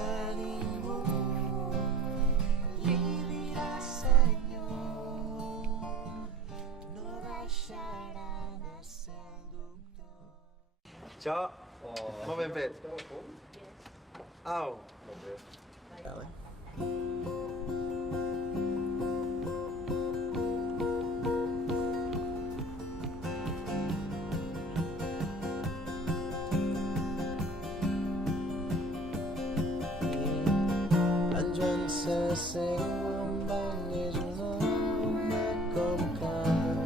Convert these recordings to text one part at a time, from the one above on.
ja ningú li dirà senyor, no deixarà de ser el doctor. Això, molt ben fet. Au. Vale. En Joan s'asseu amb ell, és un home com cal.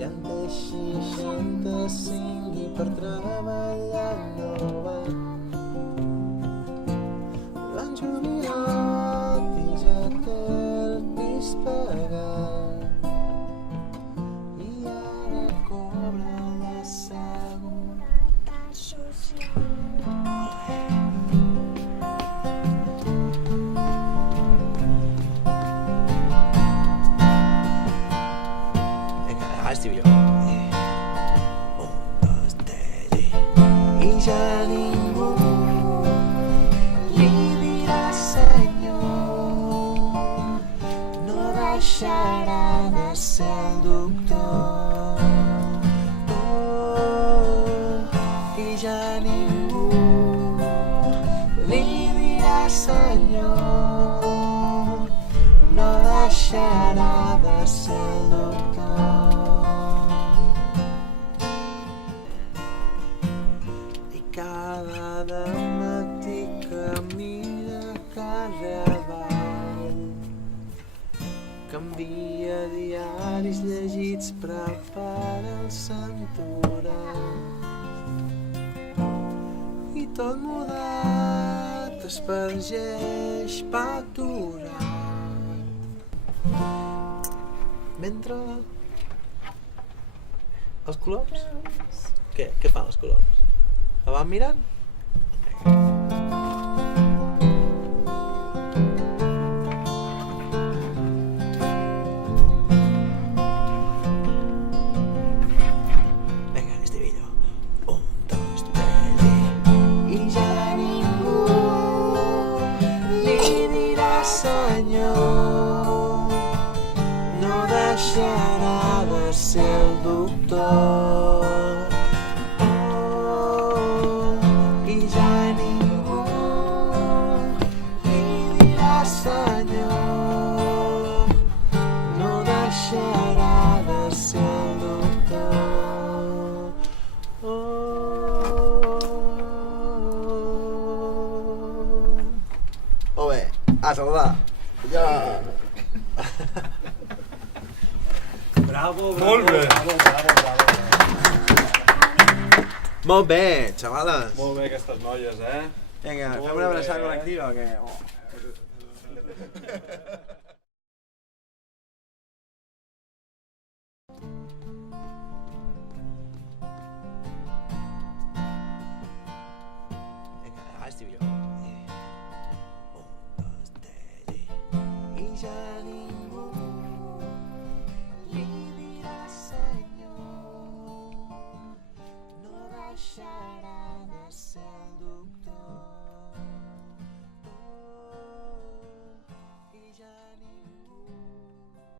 Ja en té 65 i per treballar no va. L'han jubilat i ja té el pis pagat i ara cobra la seguretat social. Ara estiu jo. 1, 2, 3 i ja ningú li dirà senyor, no deixarà de ser el doctor. Oh, i ja ningú li dirà senyor, no deixarà de ser el doctor. I cada dematí camina carrer avall, canvia diaris llegits, prepara el santoral i tot mudat espargeix paturat. Mentre els coloms? Què fan els coloms? La van mirant? Vinga, estribillo. 1, 2, 3 i ja ningú li dirà senyor, no deixarà de ser el doctor. Oh, i ja ningú li dirà senyor, no deixarà de ser el doctor. Molt bé, a saludar. Ja. Bravo, Molt bé. bravo. Molt bé, xavales. Molt bé aquestes noies, eh? Vinga, Molt fem una abraçada bé. col·lectiva o què? Oh.